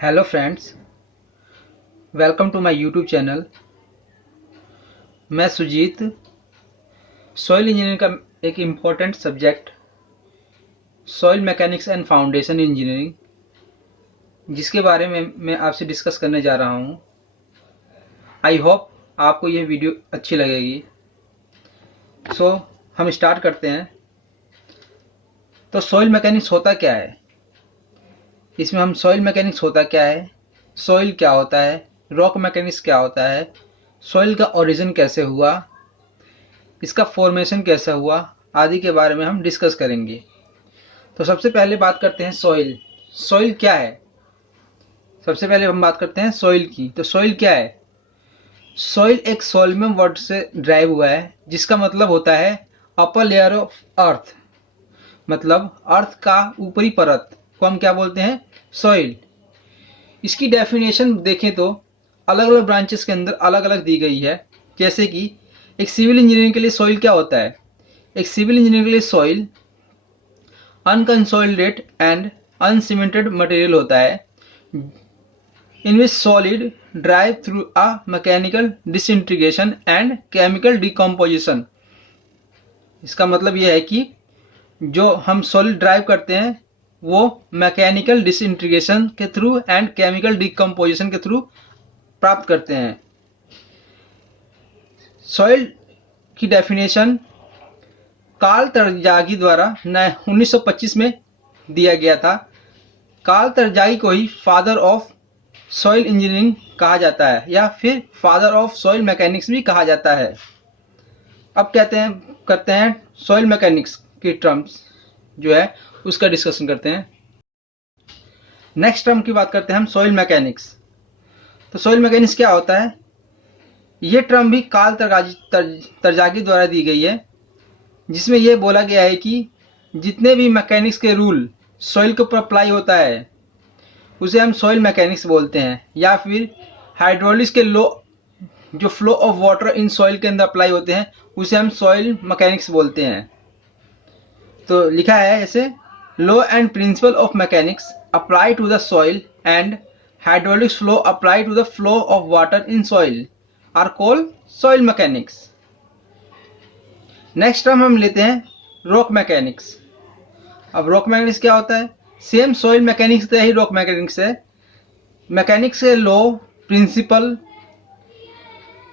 Hello friends, welcome to my YouTube channel. मैं Sujit. Soil engineering का एक important subject soil mechanics and foundation engineering, जिसके बारे में मैं आपसे डिस्कस करने जा रहा हूँ। आई होप आपको ये वीडियो अच्छी लगेगी। सो हम स्टार्ट करते हैं। तो सॉइल मैकेनिक्स होता क्या है? इसमें हम सॉइल मैकेनिक्स होता क्या है, सॉइल क्या होता है, रॉक मैकेनिक्स क्या होता है, सॉइल का ओरिजिन कैसे हुआ, इसका फॉर्मेशन कैसा हुआ, आदि के बारे में हम डिस्कस करेंगे। तो सबसे पहले बात करते हैं सॉइल। सॉइल क्या है? सबसे पहले हम बात करते हैं सॉइल की। तो सॉइल क्या है? सॉइल एक सोलमियम वर्ड से ड्राइव हुआ है, जिसका मतलब होता है अपर लेयर ऑफ अर्थ। मतलब अर्थ का ऊपरी परत को हम क्या बोलते हैं? सॉइल। इसकी डेफिनेशन देखें तो अलग अलग ब्रांचेस के अंदर अलग अलग दी गई है। जैसे कि एक सिविल इंजीनियरिंग के लिए सॉइल क्या होता है? एक सिविल इंजीनियरिंग के लिए soil unconsolidated and uncemented material होता है, in which solid drive through a mechanical disintegration and chemical decomposition। इसका मतलब यह है कि जो हम सॉलिड ड्राइव करते हैं वो मैकेनिकल डिसइंटीग्रेशन के थ्रू एंड केमिकल डिकम्पोजिशन के थ्रू प्राप्त करते हैं। सॉइल की डेफिनेशन कार्ल तरजागी द्वारा 1925 में दिया गया था। कार्ल तरजागी को ही फादर ऑफ सॉइल इंजीनियरिंग कहा जाता है, या फिर फादर ऑफ सॉइल मैकेनिक्स भी कहा जाता है। अब करते हैं सॉइल मैकेनिक्स की टर्म्स जो है उसका डिस्कशन करते हैं। नेक्स्ट टर्म की बात करते हैं हम सॉइल मैकेनिक्स। तो सॉइल मैकेनिक्स क्या होता है? ये टर्म भी कार्ल तरजागी द्वारा दी गई है, जिसमें यह बोला गया है कि जितने भी मैकेनिक्स के रूल सॉइल के ऊपर अप्लाई होता है उसे हम सॉइल मैकेनिक्स बोलते हैं। या फिर हाइड्रोलिक्स के लॉ जो flow of water in soil के अंदर अप्लाई होते हैं उसे हम सॉइल मैकेनिक्स बोलते हैं। तो लिखा है ऐसे, law and principle of mechanics apply to the soil and hydraulics flow apply to the flow of water in soil are called soil mechanics. Next term हम लेते हैं रॉक मैकेनिक्स। अब रॉक मैकेनिक्स क्या होता है? सेम सॉइल मैकेनिक्स तरह ही rock mechanics है। मैकेनिक्स के लॉ प्रिंसिपल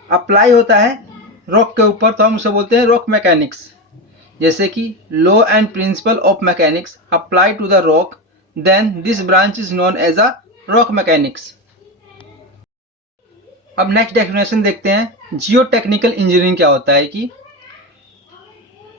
अप्लाई होता है रॉक के ऊपर, तो हम उसे बोलते हैं रॉक मैकेनिक्स। जैसे कि law and principle of mechanics apply to the rock, then this branch is known as a rock mechanics. अब नेक्स्ट डेफिनेशन देखते हैं जियो टेक्निकल इंजीनियरिंग क्या होता है। कि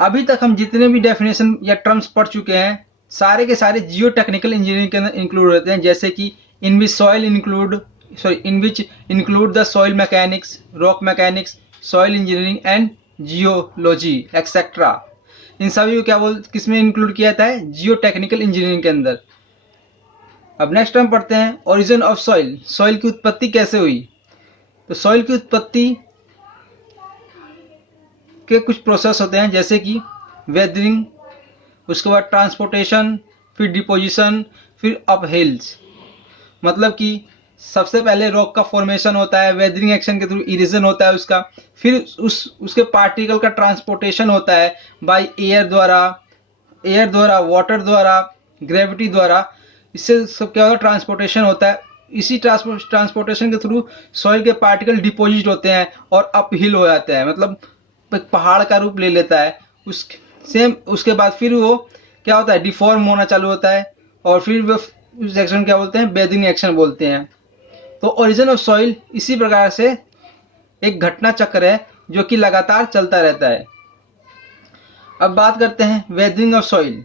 अभी तक हम जितने भी डेफिनेशन या टर्म्स पढ़ चुके हैं सारे के सारे जियो टेक्निकल इंजीनियरिंग के अंदर इंक्लूड होते हैं। जैसे कि in which include the soil mechanics, rock mechanics, soil engineering and geology etcetera. इन सभी को किस में इंक्लूड किया जाता है? जियो टेक्निकल इंजीनियरिंग के अंदर। अब नेक्स्ट हम पढ़ते हैं ओरिजिन ऑफ सॉइल। सॉइल की उत्पत्ति कैसे हुई? तो सॉइल की उत्पत्ति के कुछ प्रोसेस होते हैं, जैसे कि वेदरिंग, उसके बाद ट्रांसपोर्टेशन, फिर डिपोजिशन, फिर अपहिल्स। मतलब कि सबसे पहले रॉक का फॉर्मेशन होता है, वेदरिंग एक्शन के थ्रू इरोजन होता है उसका, फिर उसके पार्टिकल का ट्रांसपोर्टेशन होता है बाय एयर द्वारा, वाटर द्वारा, ग्रेविटी द्वारा। इससे सब क्या होता है? ट्रांसपोर्टेशन होता है। इसी ट्रांसपोर्टेशन के थ्रू सॉइल के पार्टिकल डिपोजिट होते हैं और अपहिल हो जाते हैं, मतलब एक पहाड़ का रूप ले लेता है। उसके बाद फिर वो क्या होता है? डिफॉर्म होना चालू होता है, और फिर वो उस एक्शन क्या बोलते हैं? बेदिंग एक्शन बोलते हैं। तो ओरिजिन ऑफ सॉइल इसी प्रकार से एक घटना चक्र है जो कि लगातार चलता रहता है। अब बात करते हैं weathering of soil.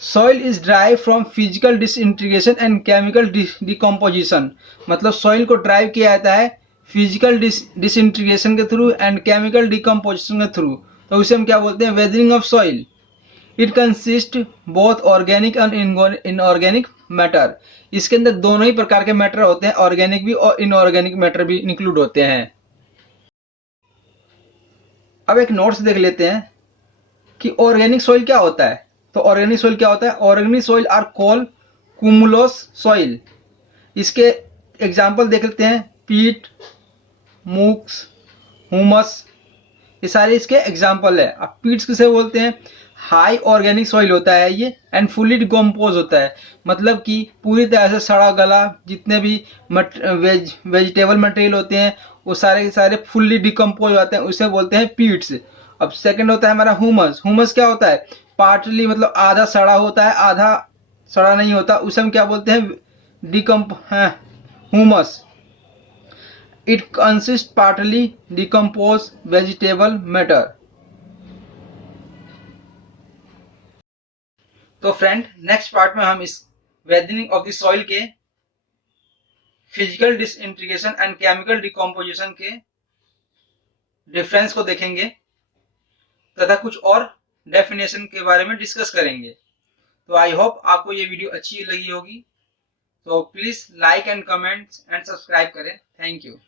Soil is drive from physical disintegration and chemical decomposition. मतलब सॉइल को ड्राइव किया जाता है फिजिकल डिसइंटीग्रेशन के थ्रू एंड केमिकल डिकम्पोजिशन के थ्रू। तो उसे हम क्या बोलते हैं? Weathering of soil. It consist both organic and inorganic matter. इसके अंदर दोनों ही प्रकार के मैटर होते हैं, ऑर्गेनिक भी और इनऑर्गेनिक मैटर भी इंक्लूड होते हैं। अब एक नोट्स देख लेते हैं कि ऑर्गेनिक सॉइल क्या होता है। तो ऑर्गेनिक सॉइल क्या होता है? Organic soil are called cumulose soil. इसके एग्जाम्पल देख लेते हैं, पीट, मूक्स, हुमस, ये सारे इसके एग्जाम्पल है। अब पीट्स किसे बोलते हैं? हाई ऑर्गेनिक सॉइल होता है ये एंड फुल्ली डिकम्पोज होता है, मतलब कि पूरी तरह से सड़ा गला जितने भी वेजिटेबल मटेरियल होते हैं वो सारे के सारे फुल्ली डिकम्पोज होते हैं, उसे बोलते हैं पीट्स। अब सेकंड होता है हमारा ह्यूमस। ह्यूमस क्या होता है? पार्टली मतलब आधा सड़ा होता है, आधा सड़ा नहीं होता, उसे हम क्या बोलते हैं? Humus. It consist partly decompose vegetable matter. तो फ्रेंड, नेक्स्ट पार्ट में हम इस वेदरिंग ऑफ द सॉइल के physical disintegration and chemical decomposition के डिफरेंस को देखेंगे तथा कुछ और डेफिनेशन के बारे में डिस्कस करेंगे। तो आई होप आपको ये वीडियो अच्छी लगी होगी। तो please like and comment and subscribe करें। Thank you.